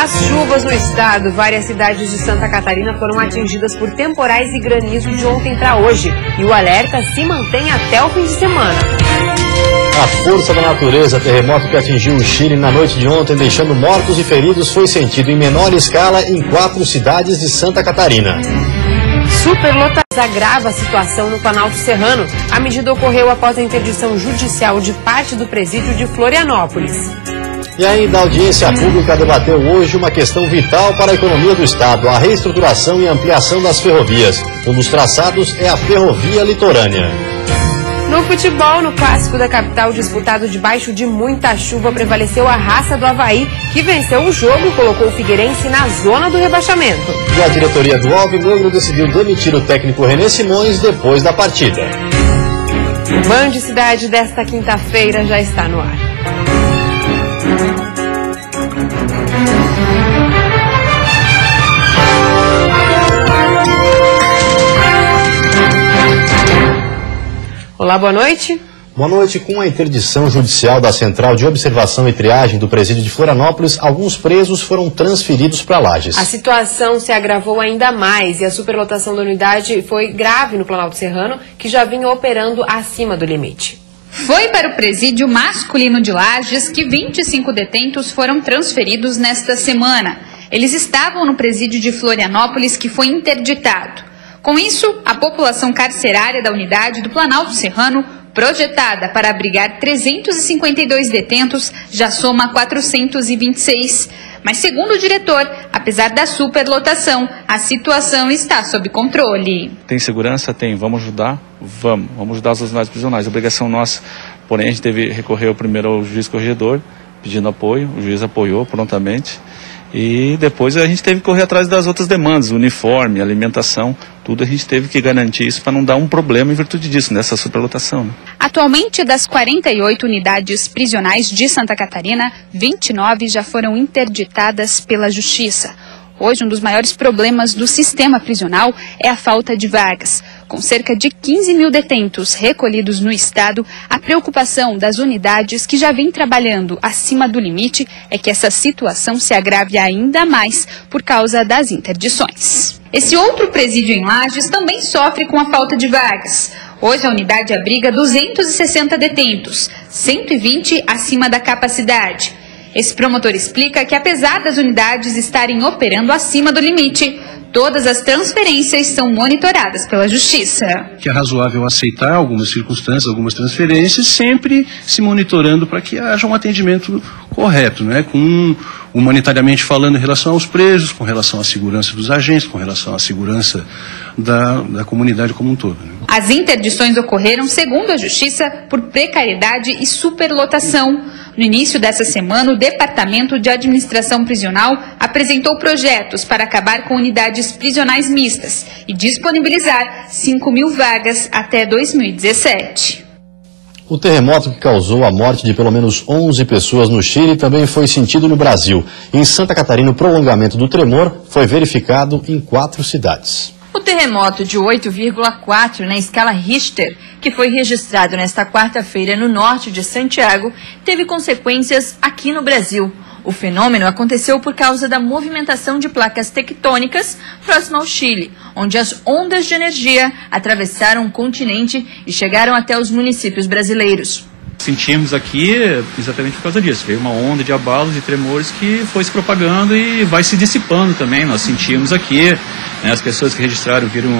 As chuvas no estado, várias cidades de Santa Catarina foram atingidas por temporais e granizo de ontem para hoje. E o alerta se mantém até o fim de semana. A força da natureza, terremoto que atingiu o Chile na noite de ontem, deixando mortos e feridos, foi sentido em menor escala em 4 cidades de Santa Catarina. Superlotação agrava a situação no Planalto Serrano. A medida ocorreu após a interdição judicial de parte do presídio de Florianópolis. E ainda a audiência pública debateu hoje uma questão vital para a economia do estado, a reestruturação e ampliação das ferrovias. Um dos traçados é a Ferrovia Litorânea. No futebol, no clássico da capital, disputado debaixo de muita chuva, prevaleceu a raça do Avaí, que venceu o jogo e colocou o Figueirense na zona do rebaixamento. E a diretoria do Alvinegro decidiu demitir o técnico René Simões depois da partida. O Band Cidade desta quinta-feira já está no ar. Olá, boa noite. Boa noite. Com a interdição judicial da Central de Observação e Triagem do Presídio de Florianópolis, alguns presos foram transferidos para Lages. A situação se agravou ainda mais e a superlotação da unidade foi grave no Planalto Serrano, que já vinha operando acima do limite. Foi para o presídio masculino de Lages que 25 detentos foram transferidos nesta semana. Eles estavam no presídio de Florianópolis, que foi interditado. Com isso, a população carcerária da unidade do Planalto Serrano, projetada para abrigar 352 detentos, já soma 426. Mas, segundo o diretor, apesar da superlotação, a situação está sob controle. Tem segurança? Tem. Vamos ajudar? Vamos ajudar as unidades prisionais. A obrigação nossa, porém, a gente teve recorrer primeiro ao juiz corregedor, pedindo apoio. O juiz apoiou prontamente. E depois a gente teve que correr atrás das outras demandas, uniforme, alimentação, tudo a gente teve que garantir isso para não dar um problema em virtude disso, nessa superlotação. Né? Atualmente, das 48 unidades prisionais de Santa Catarina, 29 já foram interditadas pela Justiça. Hoje, um dos maiores problemas do sistema prisional é a falta de vagas. Com cerca de 15 mil detentos recolhidos no estado, a preocupação das unidades que já vêm trabalhando acima do limite é que essa situação se agrave ainda mais por causa das interdições. Esse outro presídio em Lages também sofre com a falta de vagas. Hoje a unidade abriga 260 detentos, 120 acima da capacidade. Esse promotor explica que, apesar das unidades estarem operando acima do limite, todas as transferências são monitoradas pela Justiça. Que é razoável aceitar algumas circunstâncias, algumas transferências, sempre se monitorando para que haja um atendimento correto, né? Humanitariamente falando, em relação aos presos, com relação à segurança dos agentes, com relação à segurança da comunidade como um todo. Né? As interdições ocorreram, segundo a Justiça, por precariedade e superlotação. No início dessa semana, o Departamento de Administração Prisional apresentou projetos para acabar com unidades prisionais mistas e disponibilizar 5 mil vagas até 2017. O terremoto que causou a morte de pelo menos 11 pessoas no Chile também foi sentido no Brasil. Em Santa Catarina, o prolongamento do tremor foi verificado em 4 cidades. O terremoto de 8,4 na escala Richter, que foi registrado nesta quarta-feira no norte de Santiago, teve consequências aqui no Brasil. O fenômeno aconteceu por causa da movimentação de placas tectônicas próximo ao Chile, onde as ondas de energia atravessaram o continente e chegaram até os municípios brasileiros. Sentimos aqui exatamente por causa disso. Veio uma onda de abalos e tremores que foi se propagando e vai se dissipando também. Nós sentimos aqui, né, as pessoas que registraram viram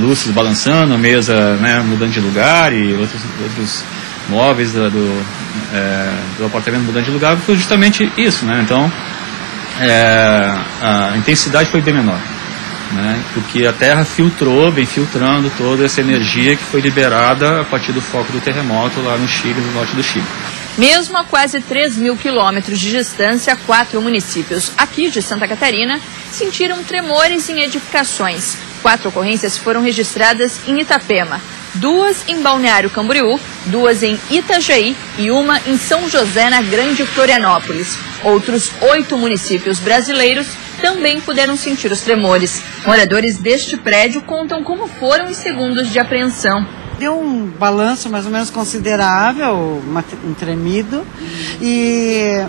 luzes balançando, a mesa, né, mudando de lugar e outros móveis do apartamento mudando de lugar. Foi justamente isso, né? Então, a intensidade foi bem menor. Né, porque a Terra vem filtrando toda essa energia que foi liberada a partir do foco do terremoto lá no Chile, no norte do Chile. Mesmo a quase 3.000 quilômetros de distância, 4 municípios aqui de Santa Catarina sentiram tremores em edificações. 4 ocorrências foram registradas em Itapema, 2 em Balneário Camboriú, 2 em Itajaí e 1 em São José, na Grande Florianópolis. Outros 8 municípios brasileiros também puderam sentir os tremores. Moradores deste prédio contam como foram os segundos de apreensão. Deu um balanço mais ou menos considerável, um tremido, e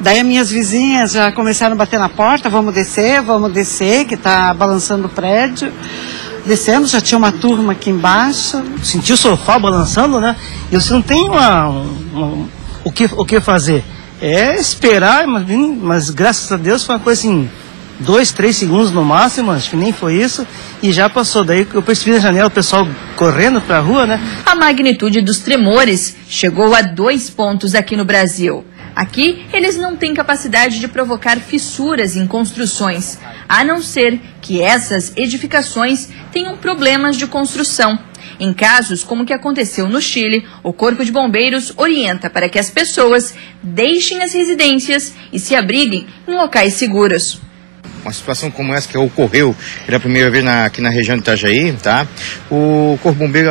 daí as minhas vizinhas já começaram a bater na porta, vamos descer, que está balançando o prédio. Descendo, já tinha uma turma aqui embaixo. Senti o sofá balançando, né? E você não tem o que fazer. É esperar, mas graças a Deus foi uma coisa assim, 2, 3 segundos no máximo, acho que nem foi isso, e já passou. Daí eu percebi na janela o pessoal correndo para a rua, né? A magnitude dos tremores chegou a 2 pontos aqui no Brasil. Aqui, eles não têm capacidade de provocar fissuras em construções, a não ser que essas edificações tenham problemas de construção. Em casos como o que aconteceu no Chile, o Corpo de Bombeiros orienta para que as pessoas deixem as residências e se abriguem em locais seguros. Uma situação como essa que ocorreu pela primeira vez aqui na região de Itajaí, tá? O Corpo Bombeiro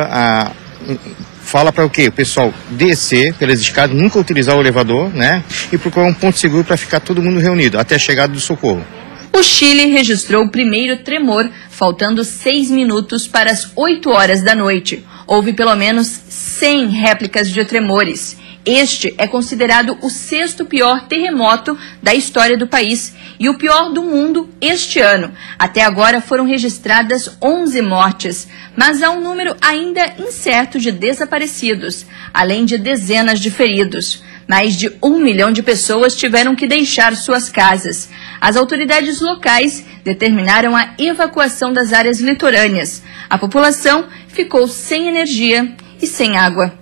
fala para o quê? O pessoal descer pelas escadas, nunca utilizar o elevador, né? E procurar um ponto seguro para ficar todo mundo reunido até a chegada do socorro. O Chile registrou o primeiro tremor, faltando 6 minutos para as 8 horas da noite. Houve pelo menos 100 réplicas de tremores. Este é considerado o 6º pior terremoto da história do país e o pior do mundo este ano. Até agora foram registradas 11 mortes, mas há um número ainda incerto de desaparecidos, além de dezenas de feridos. Mais de 1 milhão de pessoas tiveram que deixar suas casas. As autoridades locais determinaram a evacuação das áreas litorâneas. A população ficou sem energia e sem água.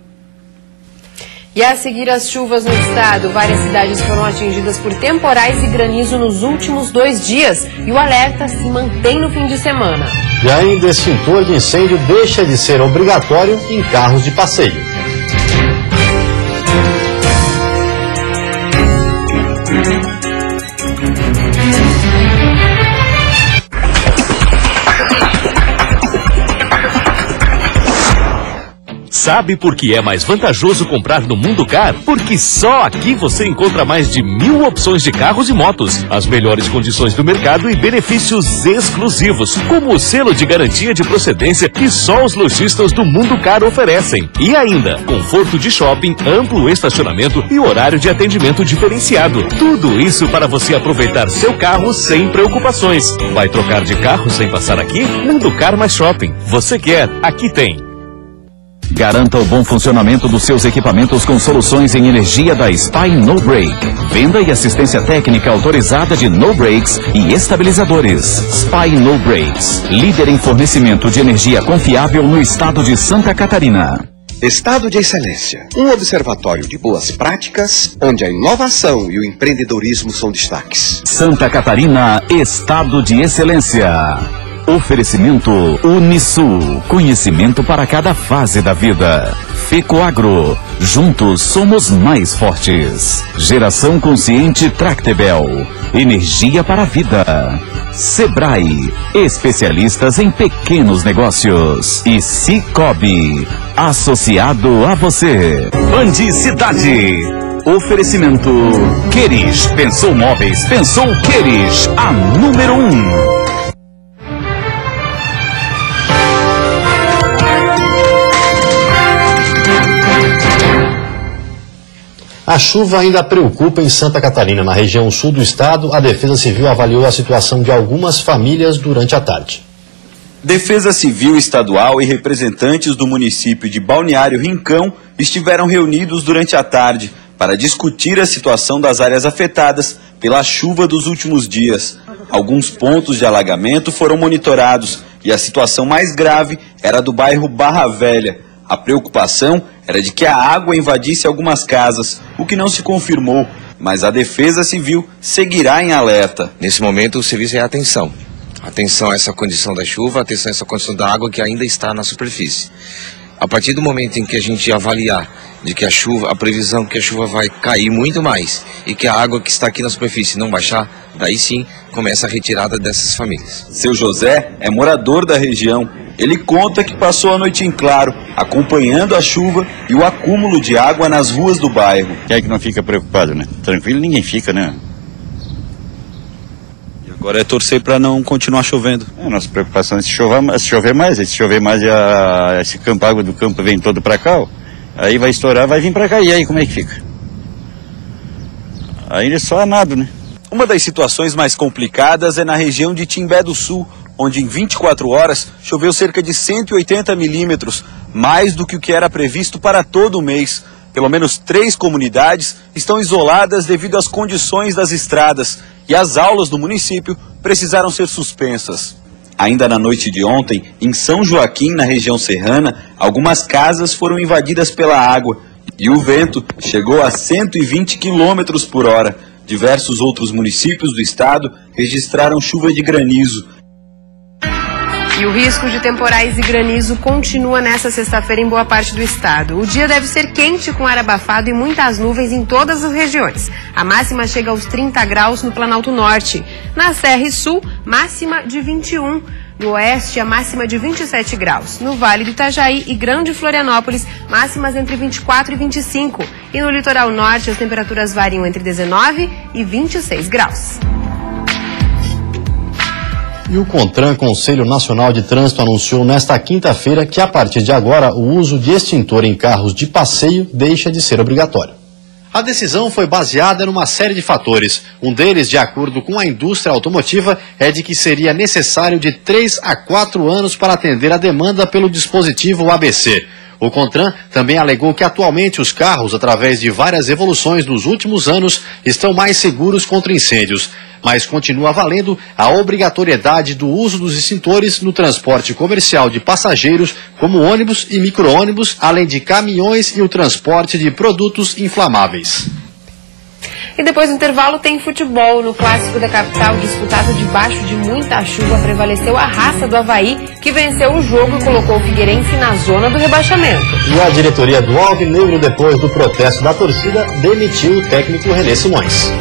E a seguir as chuvas no estado, várias cidades foram atingidas por temporais e granizo nos últimos 2 dias. E o alerta se mantém no fim de semana. E ainda extintor de incêndio deixa de ser obrigatório em carros de passeio. Sabe por que é mais vantajoso comprar no Mundo Car? Porque só aqui você encontra mais de 1000 opções de carros e motos, as melhores condições do mercado e benefícios exclusivos, como o selo de garantia de procedência que só os lojistas do Mundo Car oferecem. E ainda, conforto de shopping, amplo estacionamento e horário de atendimento diferenciado. Tudo isso para você aproveitar seu carro sem preocupações. Vai trocar de carro sem passar aqui? Mundo Car mais Shopping. Você quer? Aqui tem. Garanta o bom funcionamento dos seus equipamentos com soluções em energia da Spy No Break. Venda e assistência técnica autorizada de no breaks e estabilizadores. Spy No Breaks, líder em fornecimento de energia confiável no estado de Santa Catarina. Estado de Excelência, um observatório de boas práticas, onde a inovação e o empreendedorismo são destaques. Santa Catarina, Estado de Excelência. Oferecimento Unisul, conhecimento para cada fase da vida. Fecoagro, juntos somos mais fortes. Geração Consciente Tractebel, energia para a vida. Sebrae, especialistas em pequenos negócios. E Cicobi, associado a você. Bandi Cidade. Oferecimento Queris, pensou móveis, pensou Queris, a número 1. A chuva ainda preocupa em Santa Catarina. Na região sul do estado, a Defesa Civil avaliou a situação de algumas famílias durante a tarde. Defesa Civil Estadual e representantes do município de Balneário Rincão estiveram reunidos durante a tarde para discutir a situação das áreas afetadas pela chuva dos últimos dias. Alguns pontos de alagamento foram monitorados e a situação mais grave era do bairro Barra Velha. A preocupação era de que a água invadisse algumas casas, o que não se confirmou, mas a Defesa Civil seguirá em alerta. Nesse momento o serviço é atenção. Atenção a essa condição da chuva, atenção a essa condição da água que ainda está na superfície. A partir do momento em que a gente avaliar de que a previsão que a chuva vai cair muito mais e que a água que está aqui na superfície não baixar, daí sim começa a retirada dessas famílias. Seu José é morador da região. Ele conta que passou a noite em claro, acompanhando a chuva e o acúmulo de água nas ruas do bairro. Quem é que não fica preocupado, né? Tranquilo ninguém fica, né? Agora é torcer para não continuar chovendo. Nossa preocupação é se chover mais. Se chover mais, esse campo, a água do campo vem todo para cá, ó. Aí vai estourar, vai vir para cá. E aí como é que fica? Aí é só nada, né? Uma das situações mais complicadas é na região de Timbé do Sul, onde em 24 horas choveu cerca de 180 milímetros, mais do que o que era previsto para todo o mês. Pelo menos 3 comunidades estão isoladas devido às condições das estradas e as aulas do município precisaram ser suspensas. Ainda na noite de ontem, em São Joaquim, na região serrana, algumas casas foram invadidas pela água e o vento chegou a 120 km por hora. Diversos outros municípios do estado registraram chuva de granizo. E o risco de temporais e granizo continua nesta sexta-feira em boa parte do estado. O dia deve ser quente com ar abafado e muitas nuvens em todas as regiões. A máxima chega aos 30 graus no Planalto Norte. Na Serra e Sul, máxima de 21. No Oeste, a máxima de 27 graus. No Vale do Itajaí e Grande Florianópolis, máximas entre 24 e 25. E no Litoral Norte, as temperaturas variam entre 19 e 26 graus. E o CONTRAN, Conselho Nacional de Trânsito, anunciou nesta quinta-feira que a partir de agora o uso de extintor em carros de passeio deixa de ser obrigatório. A decisão foi baseada numa série de fatores. Um deles, de acordo com a indústria automotiva, é de que seria necessário de 3 a 4 anos para atender a demanda pelo dispositivo ABC. O CONTRAN também alegou que atualmente os carros, através de várias evoluções nos últimos anos, estão mais seguros contra incêndios. Mas continua valendo a obrigatoriedade do uso dos extintores no transporte comercial de passageiros, como ônibus e micro-ônibus, além de caminhões e o transporte de produtos inflamáveis. E depois do intervalo tem futebol. No clássico da capital, disputado debaixo de muita chuva, prevaleceu a raça do Avaí, que venceu o jogo e colocou o Figueirense na zona do rebaixamento. E a diretoria do Alvinegro, depois do protesto da torcida, demitiu o técnico René Simões.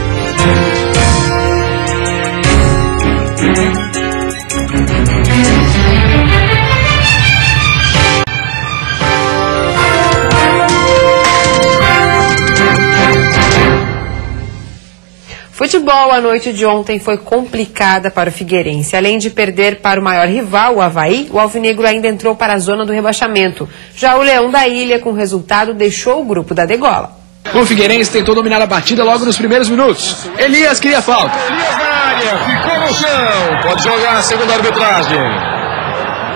Futebol, a noite de ontem foi complicada para o Figueirense. Além de perder para o maior rival, o Avaí, o Alvinegro ainda entrou para a zona do rebaixamento. Já o Leão da Ilha, com o resultado, deixou o grupo da degola. O Figueirense tentou dominar a partida logo nos primeiros minutos. Elias queria falta. Elias na área, ficou no chão. Pode jogar a segunda arbitragem.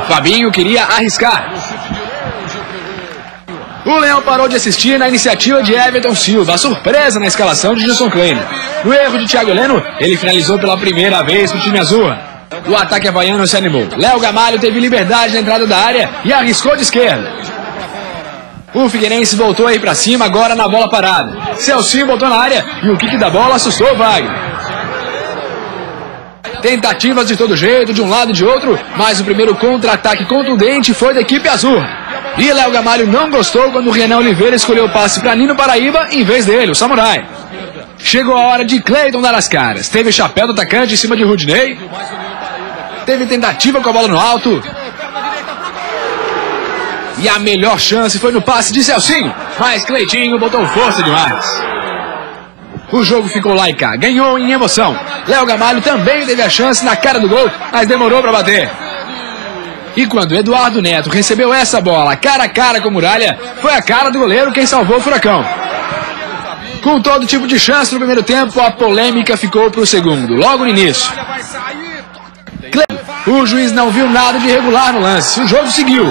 Fabinho queria arriscar. O Leão parou de assistir na iniciativa de Everton Silva, a surpresa na escalação de Gilson Kleiner. No erro de Thiago Heleno, ele finalizou pela primeira vez para o time azul. O ataque havaiano se animou. Léo Gamalho teve liberdade na entrada da área e arriscou de esquerda. O Figueirense voltou a ir para cima, agora na bola parada. Celcinho voltou na área e o kick da bola assustou o Wagner. Tentativas de todo jeito, de um lado e de outro, mas o primeiro contra-ataque contundente foi da equipe azul. E Léo Gamalho não gostou quando o Renan Oliveira escolheu o passe para Nino Paraíba em vez dele, o Samurai. Chegou a hora de Cleiton dar as caras. Teve chapéu do atacante em cima de Rudinei. Teve tentativa com a bola no alto. E a melhor chance foi no passe de Celcinho. Mas Cleitinho botou força demais. O jogo ficou lá e cá. Ganhou em emoção. Léo Gamalho também teve a chance na cara do gol, mas demorou para bater. E quando Eduardo Neto recebeu essa bola cara a cara com o Muralha, foi a cara do goleiro quem salvou o Furacão. Com todo tipo de chance no primeiro tempo, a polêmica ficou para o segundo, logo no início. O juiz não viu nada de irregular no lance, o jogo seguiu.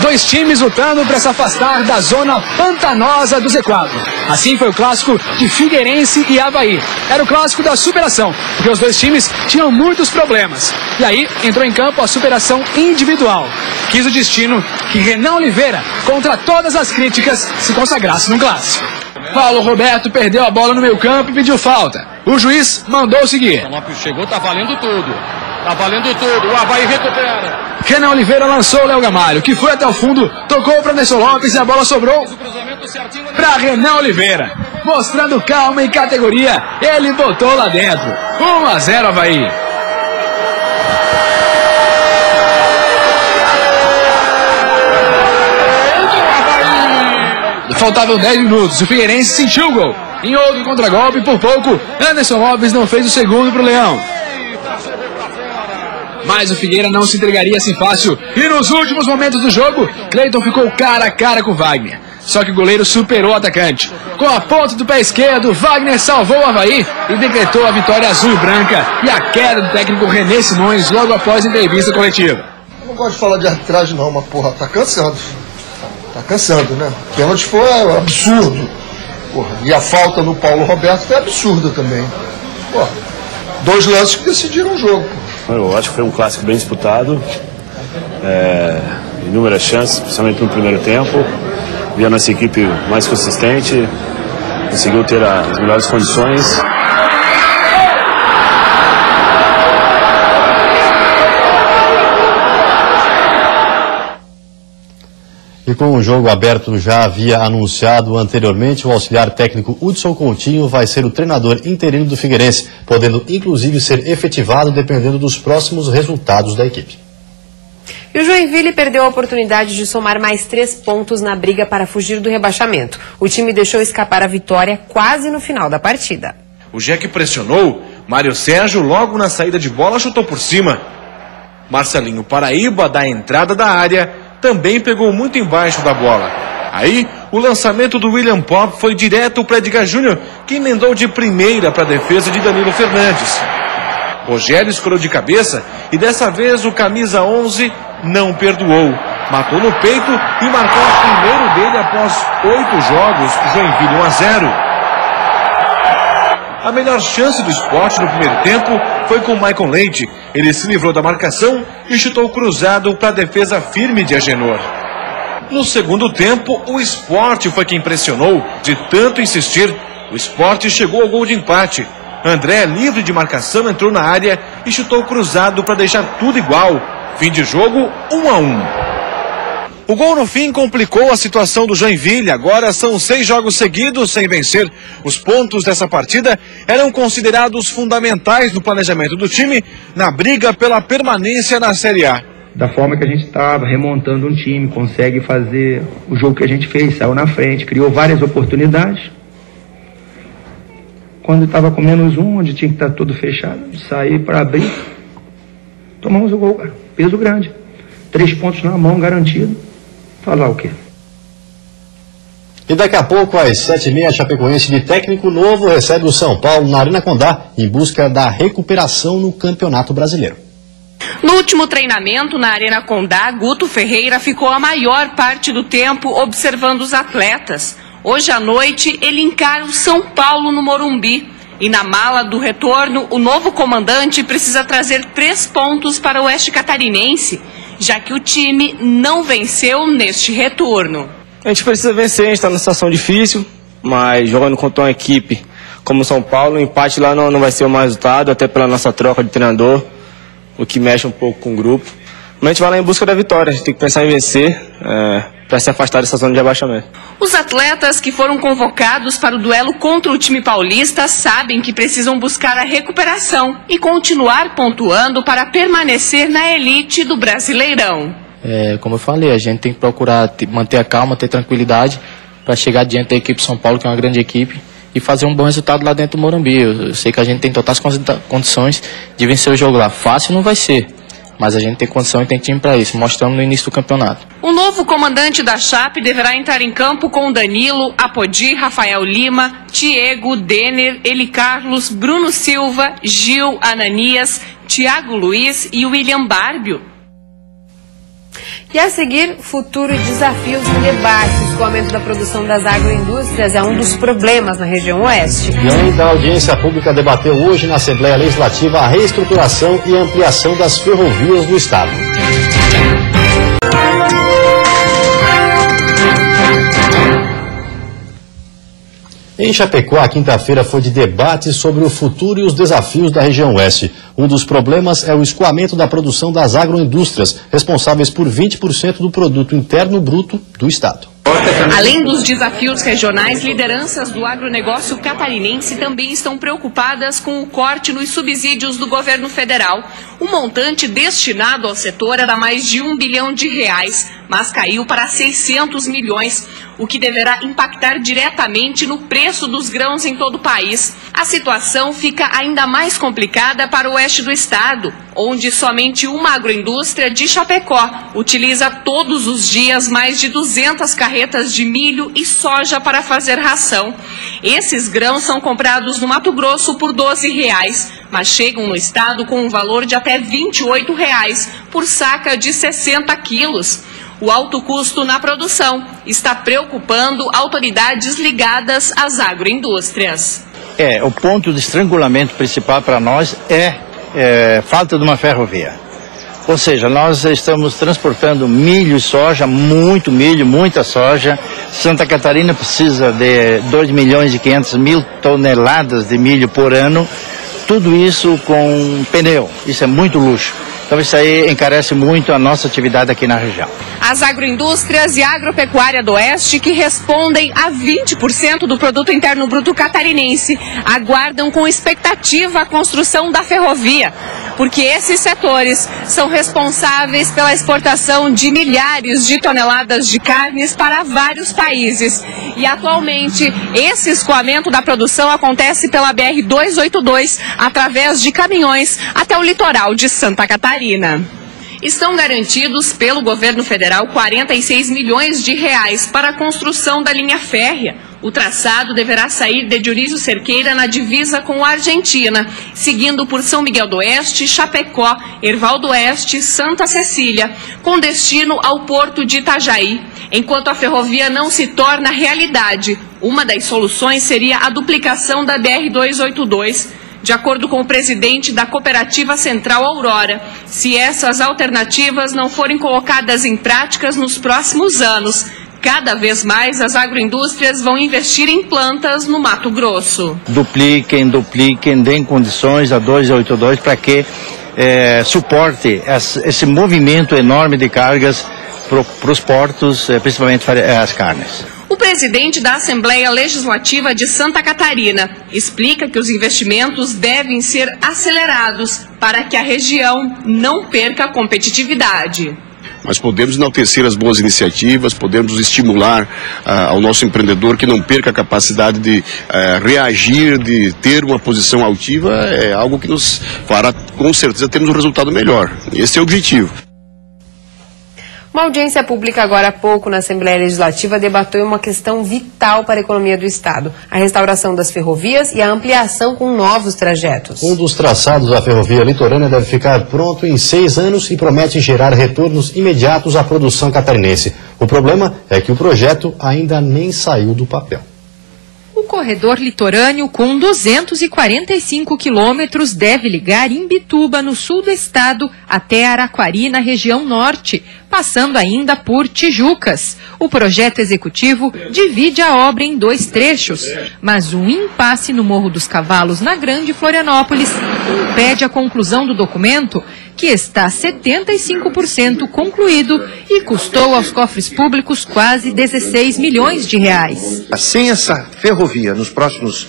Dois times lutando para se afastar da zona pantanosa do Z4. Assim foi o clássico de Figueirense e Avaí. Era o clássico da superação, porque os dois times tinham muitos problemas. E aí entrou em campo a superação individual. Quis o destino que Renan Oliveira, contra todas as críticas, se consagrasse no clássico. Paulo Roberto perdeu a bola no meio campo e pediu falta. O juiz mandou seguir. Chegou, tá valendo tudo. Tá valendo tudo, o Avaí recupera. Renan Oliveira lançou o Léo Gamalho, que foi até o fundo, tocou para Anderson Lopes e a bola sobrou para Renan Oliveira. Mostrando calma e categoria, ele botou lá dentro. 1-0 Avaí. Faltavam 10 minutos, o Figueirense sentiu o gol. Em outro contragolpe, por pouco, Anderson Alves não fez o segundo para o Leão. Mas o Figueira não se entregaria assim fácil. E nos últimos momentos do jogo, Cleiton ficou cara a cara com Wagner. Só que o goleiro superou o atacante. Com a ponta do pé esquerdo, Wagner salvou o Avaí e decretou a vitória azul e branca e a queda do técnico René Simões logo após a entrevista coletiva. Eu não gosto de falar de arbitragem não, mas porra, tá cansando. Tá cansando, né? O pênalti foi absurdo. Porra, e a falta no Paulo Roberto foi absurda também. Porra, 2 lances que decidiram o jogo. Eu acho que foi um clássico bem disputado. Inúmeras chances, principalmente no primeiro tempo. Vi a nossa equipe mais consistente, conseguiu ter as melhores condições. E com o jogo aberto já havia anunciado anteriormente, o auxiliar técnico Hudson Coutinho vai ser o treinador interino do Figueirense, podendo inclusive ser efetivado dependendo dos próximos resultados da equipe. E o Joinville perdeu a oportunidade de somar mais 3 pontos na briga para fugir do rebaixamento. O time deixou escapar a vitória quase no final da partida. O Jack pressionou, Mário Sérgio logo na saída de bola chutou por cima. Marcelinho Paraíba, da entrada da área, também pegou muito embaixo da bola. Aí, o lançamento do William Pop foi direto para Edgar Júnior, que emendou de primeira para a defesa de Danilo Fernandes. Rogério escorou de cabeça e dessa vez o camisa 11 não perdoou. Matou no peito e marcou o primeiro dele após 8 jogos, Joinville 1-0. A melhor chance do Sport no primeiro tempo foi com Maicon Leite. Ele se livrou da marcação e chutou cruzado para a defesa firme de Agenor. No segundo tempo, o Sport foi quem pressionou. De tanto insistir, o Sport chegou ao gol de empate. André, livre de marcação, entrou na área e chutou cruzado para deixar tudo igual. Fim de jogo, 1-1. O gol no fim complicou a situação do Joinville. Agora são 6 jogos seguidos sem vencer. Os pontos dessa partida eram considerados fundamentais no planejamento do time na briga pela permanência na Série A. Da forma que a gente estava, remontando um time, consegue fazer o jogo que a gente fez, saiu na frente, criou várias oportunidades. Quando estava com -1, onde tinha que estar tudo fechado, sair para abrir, tomamos o gol, cara. Peso grande. 3 pontos na mão, garantido. Falar o quê? E daqui a pouco, às 7h30, a Chapecoense de técnico novo recebe o São Paulo na Arena Condá em busca da recuperação no Campeonato Brasileiro. No último treinamento na Arena Condá, Guto Ferreira ficou a maior parte do tempo observando os atletas. Hoje à noite, ele encara o São Paulo no Morumbi. E na mala do retorno, o novo comandante precisa trazer 3 pontos para o Oeste Catarinense, já que o time não venceu neste retorno. A gente precisa vencer, a gente está numa situação difícil, mas jogando contra uma equipe como o São Paulo, o empate lá não vai ser o mau resultado, até pela nossa troca de treinador, o que mexe um pouco com o grupo. Mas a gente vai lá em busca da vitória, a gente tem que pensar em vencer para se afastar dessa zona de abaixamento. Os atletas que foram convocados para o duelo contra o time paulista sabem que precisam buscar a recuperação e continuar pontuando para permanecer na elite do Brasileirão. Como eu falei, a gente tem que procurar manter a calma, ter tranquilidade para chegar diante da equipe São Paulo, que é uma grande equipe, e fazer um bom resultado lá dentro do Morumbi. Eu sei que a gente tem totais condições de vencer o jogo lá. Fácil não vai ser, mas a gente tem condição e tem time para isso. Mostramos no início do campeonato. O novo comandante da Chape deverá entrar em campo com Danilo, Apodi, Rafael Lima, Diego, Denner, Eli Carlos, Bruno Silva, Gil, Ananias, Thiago Luiz e William Barbio. E a seguir, futuro e desafios em debates. O aumento da produção das agroindústrias é um dos problemas na região oeste. E ainda a audiência pública debateu hoje na Assembleia Legislativa a reestruturação e ampliação das ferrovias do Estado. Em Chapecó, a quinta-feira foi de debate sobre o futuro e os desafios da região oeste. Um dos problemas é o escoamento da produção das agroindústrias, responsáveis por 20% do produto interno bruto do Estado. Além dos desafios regionais, lideranças do agronegócio catarinense também estão preocupadas com o corte nos subsídios do governo federal. O montante destinado ao setor era mais de R$1 bilhão, mas caiu para 600 milhões, o que deverá impactar diretamente no preço dos grãos em todo o país. A situação fica ainda mais complicada para o oeste do estado, onde somente uma agroindústria de Chapecó utiliza todos os dias mais de 200 carretas de milho e soja para fazer ração. Esses grãos são comprados no Mato Grosso por R$12, mas chegam no estado com um valor de até R$28 por saca de 60 quilos. O alto custo na produção está preocupando autoridades ligadas às agroindústrias. O ponto de estrangulamento principal para nós é falta de uma ferrovia. Ou seja, nós estamos transportando milho e soja, muito milho, muita soja. Santa Catarina precisa de 2.500.000 toneladas de milho por ano. Tudo isso com pneu. Isso é muito luxo. Então isso aí encarece muito a nossa atividade aqui na região. As agroindústrias e a agropecuária do Oeste, que respondem a 20% do produto interno bruto catarinense, aguardam com expectativa a construção da ferrovia, porque esses setores são responsáveis pela exportação de milhares de toneladas de carnes para vários países. E atualmente esse escoamento da produção acontece pela BR-282 através de caminhões até o litoral de Santa Catarina. Estão garantidos pelo governo federal R$46 milhões para a construção da linha férrea. O traçado deverá sair de Dionísio Cerqueira na divisa com a Argentina, seguindo por São Miguel do Oeste, Chapecó, Erval do Oeste, Santa Cecília, com destino ao porto de Itajaí. Enquanto a ferrovia não se torna realidade, uma das soluções seria a duplicação da BR-282. De acordo com o presidente da Cooperativa Central Aurora, se essas alternativas não forem colocadas em práticas nos próximos anos, cada vez mais as agroindústrias vão investir em plantas no Mato Grosso. Dupliquem, deem condições a 282 para que suporte esse movimento enorme de cargas para os portos, principalmente as carnes. O presidente da Assembleia Legislativa de Santa Catarina explica que os investimentos devem ser acelerados para que a região não perca competitividade. Mas podemos enaltecer as boas iniciativas, podemos estimular ao nosso empreendedor que não perca a capacidade de reagir, de ter uma posição altiva, é algo que nos fará com certeza termos um resultado melhor. Esse é o objetivo. Uma audiência pública agora há pouco na Assembleia Legislativa debateu uma questão vital para a economia do Estado, a restauração das ferrovias e a ampliação com novos trajetos. Um dos traçados da ferrovia litorânea deve ficar pronto em 6 anos e promete gerar retornos imediatos à produção catarinense. O problema é que o projeto ainda nem saiu do papel. O corredor litorâneo, com 245 quilômetros, deve ligar Imbituba, no sul do estado, até Araquari, na região norte, passando ainda por Tijucas. O projeto executivo divide a obra em 2 trechos, mas um impasse no Morro dos Cavalos, na Grande Florianópolis, impede a conclusão do documento, que está 75% concluído e custou aos cofres públicos quase 16 milhões de reais. Sem essa ferrovia, nos próximos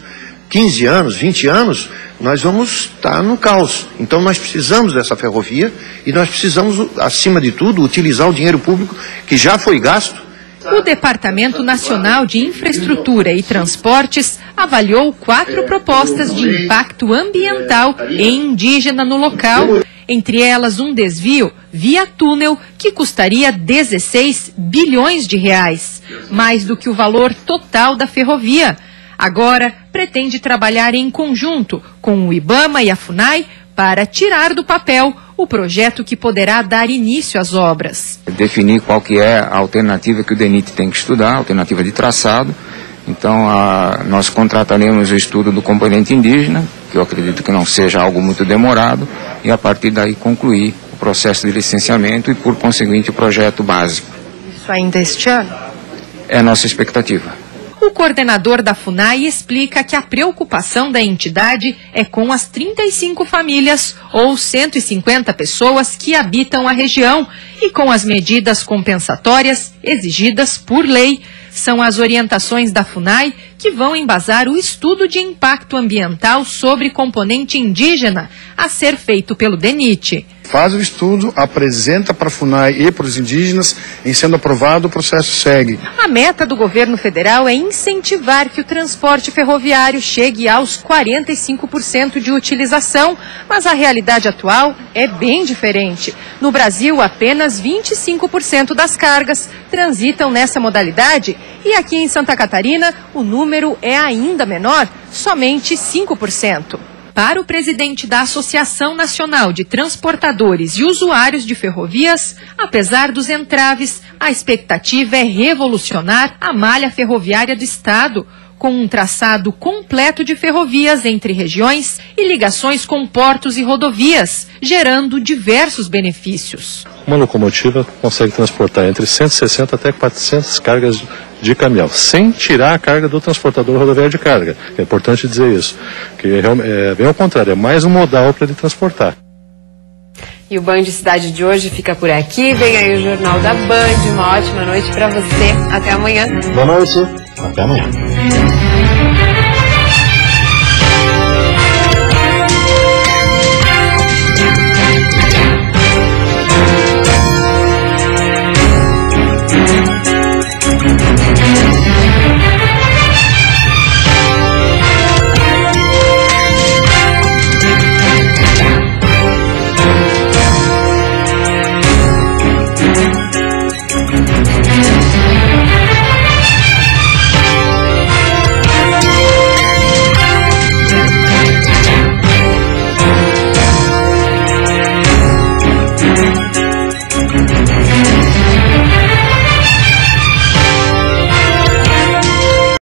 15 anos, 20 anos, nós vamos estar no caos. Então nós precisamos dessa ferrovia e nós precisamos, acima de tudo, utilizar o dinheiro público que já foi gasto. O Departamento Nacional de Infraestrutura e Transportes avaliou 4 propostas de impacto ambiental e indígena no local, entre elas um desvio via túnel que custaria 16 bilhões de reais, mais do que o valor total da ferrovia. Agora pretende trabalhar em conjunto com o IBAMA e a FUNAI para tirar do papel o projeto que poderá dar início às obras. Definir qual que é a alternativa que o DENIT tem que estudar, a alternativa de traçado. Então, nós contrataremos o estudo do componente indígena, que eu acredito que não seja algo muito demorado, e a partir daí concluir o processo de licenciamento e, por conseguinte, o projeto básico. Isso ainda este ano? É a nossa expectativa. O coordenador da FUNAI explica que a preocupação da entidade é com as 35 famílias ou 150 pessoas que habitam a região e com as medidas compensatórias exigidas por lei. São as orientações da FUNAI que vão embasar o estudo de impacto ambiental sobre componente indígena a ser feito pelo DENIT. Faz o estudo, apresenta para a FUNAI e para os indígenas, em sendo aprovado o processo segue. A meta do governo federal é incentivar que o transporte ferroviário chegue aos 45% de utilização, mas a realidade atual é bem diferente. No Brasil, apenas 25% das cargas transitam nessa modalidade e aqui em Santa Catarina o número é ainda menor, somente 5%. Para o presidente da Associação Nacional de Transportadores e Usuários de Ferrovias, apesar dos entraves, a expectativa é revolucionar a malha ferroviária do estado, com um traçado completo de ferrovias entre regiões e ligações com portos e rodovias, gerando diversos benefícios. Uma locomotiva consegue transportar entre 160 até 400 cargas de caminhão, sem tirar a carga do transportador rodoviário de carga. É importante dizer isso, que é bem ao contrário, é mais um modal para ele transportar. E o Band Cidade de hoje fica por aqui. Vem aí o Jornal da Band. Uma ótima noite para você. Até amanhã. Boa noite. Até amanhã.